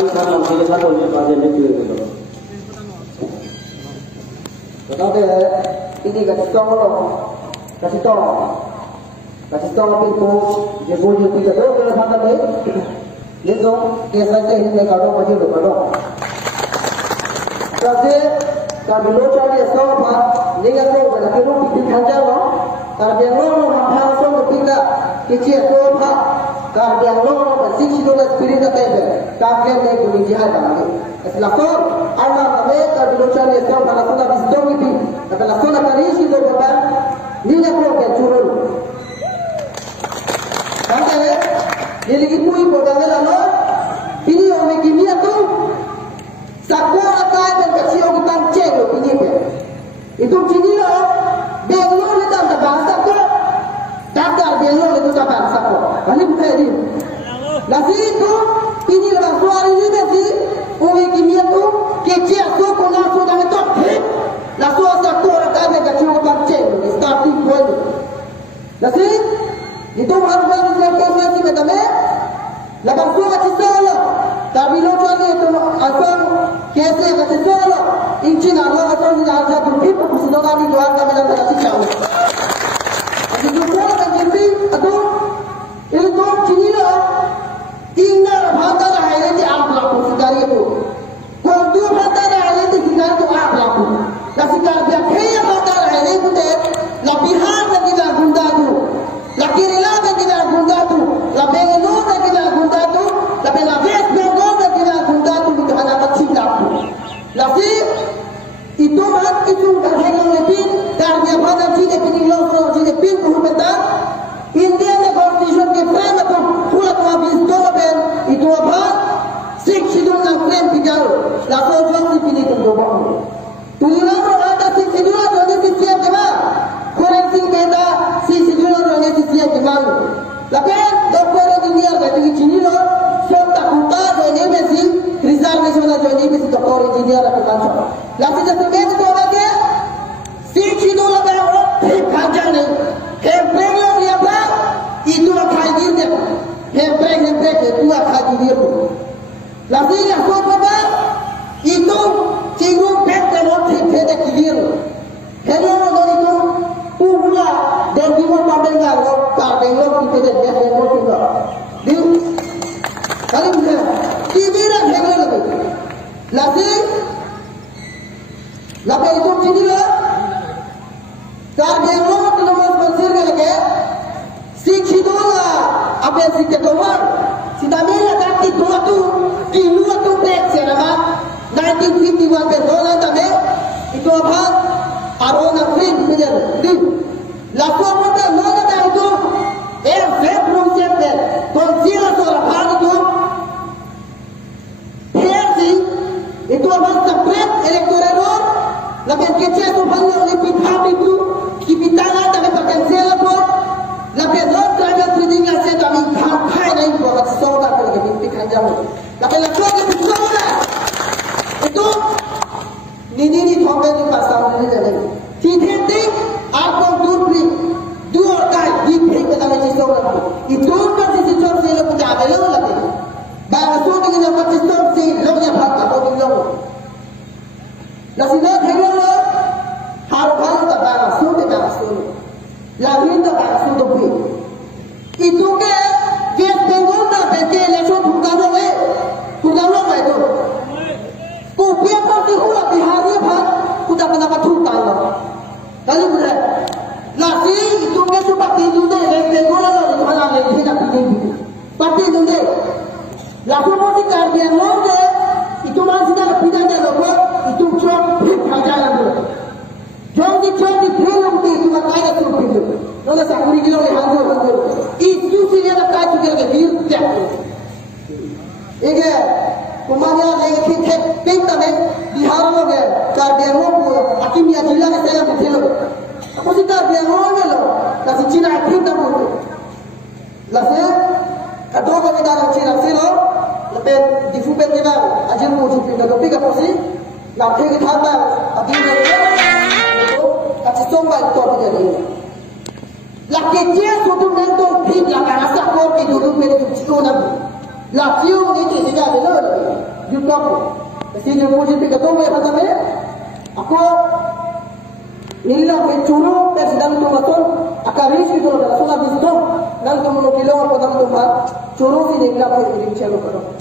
kami sama kita satu ni bagian itu tu. Tetapi ini kasih tahu pintu dia boleh tiga tu kalau sampai ni, dia tu dia saja ini kalau macam tu kalau. Jadi kalau cari sesuatu ni kalau kita perlu kerja lah, kalau dia orang hampa semua kita kecil sesuatu, kalau dia orang bersih sudah spirit apa itu, kalau dia ni boleh jihad lagi. Selakor Allah kami kalau cari sesuatu kalau kita bisdom itu, kalau kita kerja itu berapa, ni nak perlu curul. Sampai ni lagi pui berapa lama, ini orang kimia tu. Sakura tayo ng kasiyo kitang chelo pinipin. Itong chinilo, Bengaluru nito ang tabasa ko. Dagar Bengaluru nito sa bangsa ko. Ano po din? Nasi ito, pinilo ang suwari nito si uwi kimia to, kechia so kung naso na ito, naso sakura tayo ng kasiyo kitang chelo. Starting point. Nasi, itong harap ng kasiyo si Medame, labang suwa si Solo. Tapi lo cari itu asal kese kata solo, inci Allah asal ni Allah berfirman persidangan di luar kami dalam kasih jauh. Jadi solo kan jadi atau itu cini lo, tinggal bhata lahir di ablah persidari itu. Kalau bhata lahir di sidari itu ablah pun. Kasih kerja kaya bhata lahir itu deh, lapihan lagi dah gunda tu, lakirilah lagi dah gunda tu, lapengenu lagi dah gunda tu, lapelapes Lasi itu mat itu kahayang lebih karena pada sini penilaian sini pin berubah. India ne constitution ke frame itu pulat habis doben itu apa? Sik sidul na frame pijau. Lalu jual si pini tu doben. Tulisan ada si sidul ada si siap kemana? Koran sing beda si sidul ada si siap kemana? Lapan doktor engineer itu cini lo. Siapa kuta jadi besi Rizal ni sebenarnya jadi besi doktor engineer atau kantor. Lalu jasa besi tu apa dia? Si cino lah baru panjang ni. Hempreng yang dia bang itu lah kaji dia. Hempreng itu lah kaji dia pun. Lalu yang siapa bang itu cinggung pek dan pek dia. Hello orang itu pula dan dia mau pandengar kalau kita dia mau tinggal. Dia kalau kita kibirah hero lagi, lagi, lapan itu cini lah, kalau hero tu nama sponsor kan lagi, si cidola, apa yang si ketuan, si tamil ada dua tu, dua tu break siapa, 1951 berdoa tamil, itu apa, arona free punya, di, lakukan apa, mana dah itu, fair from siapa, konsilah soal itu. Itu apa separate elektoral lapan kecil tu banyak oleh pihak itu kipitana dan potensial apa lapan lot travel trading aset kami kampai naik buat soda kalau kita pikirkan jamu lapan lakukan itu soda itu ni thombe di pasar ni jadi tidak apa duri dua kali di pihak dalam sistem itu kan sistem saya punya ada lagi Bangsa dengan apa sistem si lognya bhakta atau bilang, nasihat hero haru tak bangsa, lahir tak bangsa tu itu ke dia Bengal tak bete lesu kurang itu, kopi apa sih ulah dihari bhak, kuda kenapa tutan lah, kali berat, nasi itu ke seperti itu deh, Bengal lah itu mana lagi tidak begini, seperti itu deh. Lalu mesti kerja mode itu masih ada pidana logo itu job berjalan dulu. Job di belum itu makanya terus itu. Kalau sakuri kilo le hantu itu sih dia tak juga ke dia. Ini kumanya lagi kita pinta nih di harum ke kerja mode akimia jilang saya betul. Apa sih kerja mode lo? Kasih Cina pinta mode. Lalu atau kita dalam Cina silo lepas di fupen kita ajar mau cuci tapi apa sih? Nanti kita apa? Abis itu kasih sombal itu apa jadi? Laki dia suatu mentor pin lah karena sakor itu dulu mereka cuci orang. Laki orang itu tidak ada lagi. juta ko. Kasi yung puji tiga to may kami. Ako nila may churo pero sedang tumaton. Akaris gitu loh, langsung habis itu. Nang tumulong kilo ako nang tumat. Churo si nila may ibig siya ko.